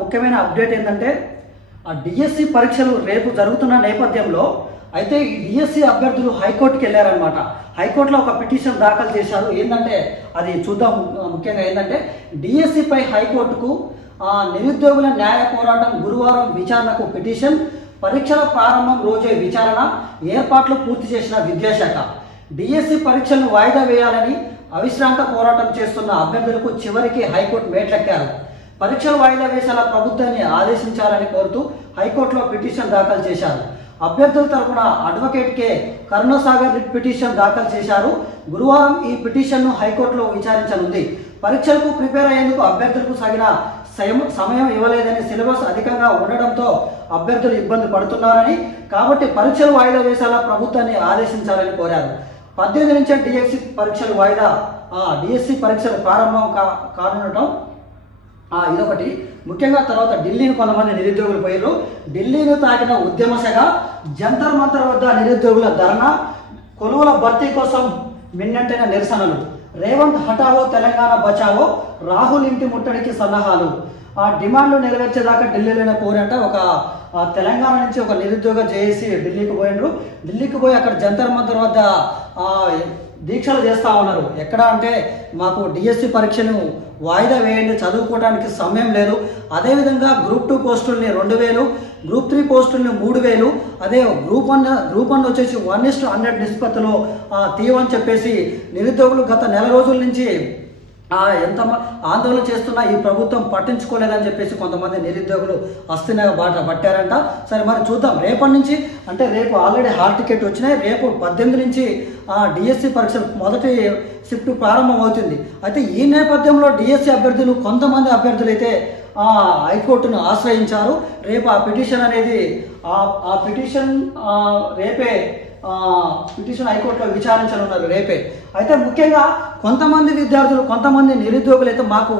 ముఖ్యమైన అప్డేట్ ఏంటంటే ఆ డిఎస్సి పరీక్షలు రేపు జరుగుతున్న నేపథ్యంలో అయితే ఈ డిఎస్సి అభ్యర్థులు హైకోర్టుకి వెళ్ళారనమాట. హైకోర్టులో ఒక పిటిషన్ దాఖలు చేశారు. ఏంటంటే అది చూద్దాం. ముఖ్యంగా ఏంటంటే డిఎస్సిపై హైకోర్టుకు నిరుద్యోగుల న్యాయ పోరాటం గురువారం విచారణకు పిటిషన్. పరీక్షల ప్రారంభం రోజే విచారణ. ఏర్పాట్లు పూర్తి చేసిన విద్యాశాఖ. డిఎస్సి పరీక్షలను వాయిదా వేయాలని అవిశ్రాంత పోరాటం చేస్తున్న అభ్యర్థులకు చివరికి హైకోర్టు మేట్లెక్కారు. పరీక్షలు వాయిదా వేసేలా ప్రభుత్వాన్ని ఆదేశించాలని కోరుతూ హైకోర్టులో పిటిషన్ దాఖలు చేశారు. అభ్యర్థుల తరపున advocate K Karunasagar writ petition దాఖలు చేశారు. గురువారం ఈ పిటిషన్ను హైకోర్టులో విచారించనుంది. పరీక్షలకు ప్రిపేర్ అయ్యేందుకు అభ్యర్థులకు సాగిన సమయం ఇవ్వలేదని, సిలబస్ అధికంగా ఉండడంతో అభ్యర్థులు ఇబ్బంది పడుతున్నారని, కాబట్టి పరీక్షలు వాయిదా వేసేలా ప్రభుత్వాన్ని ఆదేశించాలని కోరారు. 18 నుంచే డిఎస్సి పరీక్షలు వాయిదా డిఎస్సి పరీక్షలు ప్రారంభం కానుండటం ఇదొకటి. ముఖ్యంగా తర్వాత ఢిల్లీని కొంతమంది నిరుద్యోగులు పోయారు. ఢిల్లీని తాకిన ఉద్యమ శాఖ. జంతర్ మంతర్ వద్ద నిరుద్యోగుల ధర్నా. కొలువుల భర్తీ కోసం మిన్నెంటైన నిరసనలు. రేవంత్ హఠావో తెలంగాణ బచావో. రాహుల్ ఇంటి ముట్టడికి సన్నాహాలు. ఆ డిమాండ్లు నెరవేర్చేదాకా ఢిల్లీలోనే పోరంట. ఒక తెలంగాణ నుంచి ఒక నిరుద్యోగ జేఏసీ ఢిల్లీకి పోయినరు. ఢిల్లీకి పోయి అక్కడ జంతర్ మంతర్ వద్ద దీక్షలు చేస్తూ ఉన్నారు. ఎక్కడ అంటే మాకు డిఎస్సి పరీక్షను వాయిదా వేయండి, చదువుకోవడానికి సమయం లేదు. అదేవిధంగా గ్రూప్ 2 పోస్టుల్ని 2000, గ్రూప్ 3 పోస్టుల్ని 3000, అదే గ్రూప్ 1 వచ్చేసి 1:100 నిష్పత్తిలో తీయమని చెప్పేసి నిరుద్యోగులు గత నెల రోజుల నుంచి ఎంత ఆందోళన చేస్తున్నా ఈ ప్రభుత్వం పట్టించుకోలేదని చెప్పేసి కొంతమంది నిరుద్యోగులు అస్థినగా బాట పట్టారంట. సరే మరి చూద్దాం. రేపటి నుంచి అంటే రేపు ఆల్రెడీ హాల్ టికెట్ వచ్చినాయి. రేపు 18 నుంచి డిఎస్సి పరీక్షలు మొదటి షిఫ్ట్ ప్రారంభం అవుతుంది. అయితే ఈ నేపథ్యంలో డిఎస్సి అభ్యర్థులు కొంతమంది అభ్యర్థులు అయితే హైకోర్టును ఆశ్రయించారు. రేపు ఆ పిటిషన్ అనేది ఆ పిటిషన్ రేపే పిటిషన్ హైకోర్టులో విచారించనున్నారు రేపే. అయితే ముఖ్యంగా కొంతమంది విద్యార్థులు, కొంతమంది నిరుద్యోగులు అయితే మాకు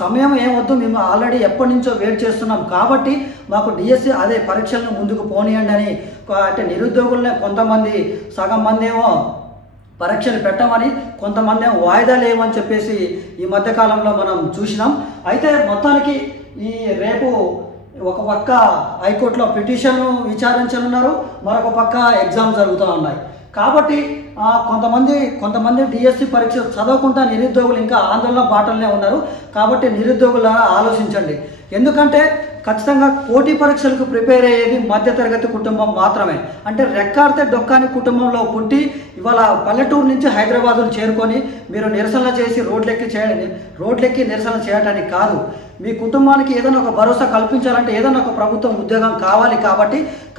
సమయం ఏమొద్దు, మేము ఆల్రెడీ ఎప్పటి నుంచో వెయిట్ చేస్తున్నాం, కాబట్టి మాకు డిఎస్సి అదే పరీక్షలను ముందుకు పోనీయండి అని అంటే నిరుద్యోగులనే కొంతమంది సగం మంది ఏమో పరీక్షలు పెట్టమని, కొంతమంది ఏమో వాయిదా లేవని చెప్పేసి ఈ మధ్యకాలంలో మనం చూసినాం. అయితే మొత్తానికి ఈ రేపు ఒక పక్క హైకోర్టులో పిటిషన్ విచారించనున్నారు, మరొక పక్క ఎగ్జామ్ జరుగుతూ ఉన్నాయి. కాబట్టి కొంతమంది డిఎస్సి పరీక్ష చదవకుండా నిరుద్యోగులు ఇంకా ఆందోళన బాటలనే ఉన్నారు. కాబట్టి నిరుద్యోగుల ఆలోచించండి. ఎందుకంటే ఖచ్చితంగా పోటీ పరీక్షలకు ప్రిపేర్ అయ్యేది మధ్యతరగతి కుటుంబం మాత్రమే. అంటే రెక్కాడితే డొక్కాని కుటుంబంలో పుట్టి ఇవాళ పల్లెటూరు నుంచి హైదరాబాదును చేరుకొని మీరు నిరసన చేసి రోడ్లెక్కి నిరసన చేయడానికి కాదు. మీ కుటుంబానికి ఏదైనా ఒక భరోసా కల్పించాలంటే ఏదైనా ఒక ప్రభుత్వం ఉద్యోగం కావాలి.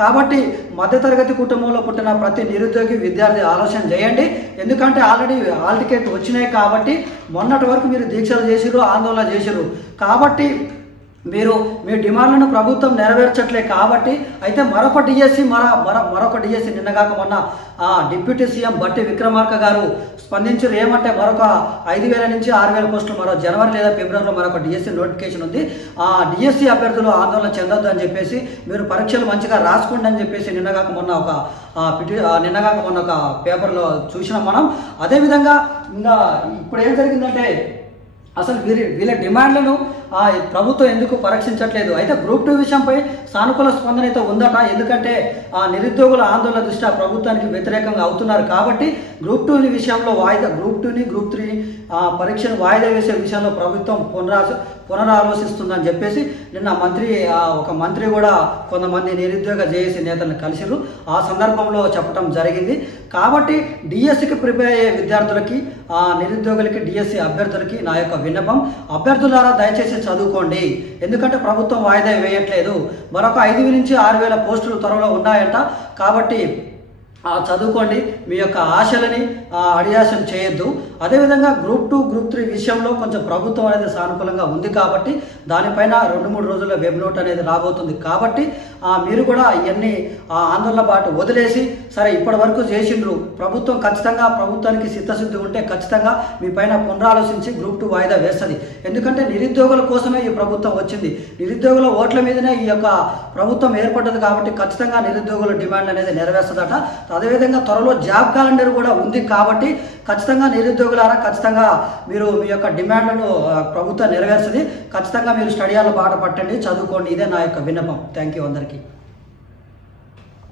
కాబట్టి మధ్యతరగతి కుటుంబంలో పుట్టిన ప్రతి నిరుద్యోగి విద్యార్థి ఆలోచన చేయండి. ఎందుకంటే ఆల్రెడీ హాల్ టికెట్ వచ్చినాయి కాబట్టి మొన్నటి వరకు మీరు దీక్షలు చేసిరు, ఆందోళన చేసిరు. కాబట్టి మీరు మీ డిమాండ్లను ప్రభుత్వం నెరవేర్చట్లే. కాబట్టి అయితే మరొక డిఎస్సి నిన్నగాక మొన్న డిప్యూటీ సీఎం బట్టి విక్రమార్క గారు స్పందించారు. ఏమంటే మరొక 5000 నుంచి 6000 పోస్టులు మరో జనవరి లేదా ఫిబ్రవరిలో మరొక డిఎస్సి నోటిఫికేషన్ ఉంది. డిఎస్సి అభ్యర్థులు ఆందోళన చెందొద్దు అని చెప్పేసి, మీరు పరీక్షలు మంచిగా రాసుకోండి అని చెప్పేసి నిన్నగాక మొన్న ఒక పేపర్లో చూసినాం మనం. అదేవిధంగా ఇంకా ఇప్పుడు ఏం జరిగిందంటే అసలు వీళ్ళ డిమాండ్లను ప్రభుత్వం ఎందుకు పరీక్షించట్లేదు? అయితే గ్రూప్ 2 విషయంపై సానుకూల స్పందన అయితే ఉందట. ఎందుకంటే నిరుద్యోగుల ఆందోళన దృష్ట్యా ప్రభుత్వానికి వ్యతిరేకంగా అవుతున్నారు. కాబట్టి గ్రూప్ 2 విషయంలో గ్రూప్ 2ని గ్రూప్ 3 పరీక్షను వాయిదా వేసే విషయంలో ప్రభుత్వం పునరాలోచిస్తుందని చెప్పేసి నిన్న ఒక మంత్రి కూడా కొంతమంది నిరుద్యోగ జేఏసీ నేతలను కలిసిరు. ఆ సందర్భంలో చెప్పడం జరిగింది. కాబట్టి డిఎస్సికి ప్రిపేర్ అయ్యే విద్యార్థులకి, నిరుద్యోగులకి, డిఎస్సి అభ్యర్థులకి నా యొక్క విన్నపం, అభ్యర్థులారా దయచేసి చదువుకోండి. ఎందుకంటే ప్రభుత్వం వాయిదా వేయట్లేదు. మరొక 5000 నుంచి 6000 పోస్టులు త్వరలో ఉన్నాయంట. కాబట్టి చదువుకోండి. మీ యొక్క ఆశలని అడియాసం చేయొద్దు. అదేవిధంగా గ్రూప్ 2, గ్రూప్ 3 విషయంలో కొంచెం ప్రభుత్వం అనేది సానుకూలంగా ఉంది కాబట్టి దానిపైన 2-3 రోజుల్లో వెబ్ నోట్ అనేది రాబోతుంది. కాబట్టి మీరు కూడా ఇవన్నీ ఆందోళన బాటు వదిలేసి, సరే ఇప్పటి వరకు చేసిండ్రు, ప్రభుత్వానికి చిత్తశుద్ధి ఉంటే ఖచ్చితంగా మీ పైన పునరాలోచించి గ్రూప్ 2 వాయిదా వేస్తుంది. ఎందుకంటే నిరుద్యోగుల కోసమే ఈ ప్రభుత్వం వచ్చింది. నిరుద్యోగుల ఓట్ల మీదనే ఈ యొక్క ప్రభుత్వం ఏర్పడ్డది. కాబట్టి ఖచ్చితంగా నిరుద్యోగుల డిమాండ్ అనేది నెరవేర్చదట. అదేవిధంగా త్వరలో జాబ్ క్యాలెండర్ కూడా ఉంది. కాబట్టి ఖచ్చితంగా నిరుద్యోగులారా ఖచ్చితంగా మీరు మీ యొక్క డిమాండ్లను ప్రభుత్వం నెరవేర్చుది. ఖచ్చితంగా మీరు స్టడీ హాల్ బాట పట్టండి, చదువుకోండి. ఇదే నా యొక్క విన్నపం. థ్యాంక్ యూ అందరికీ.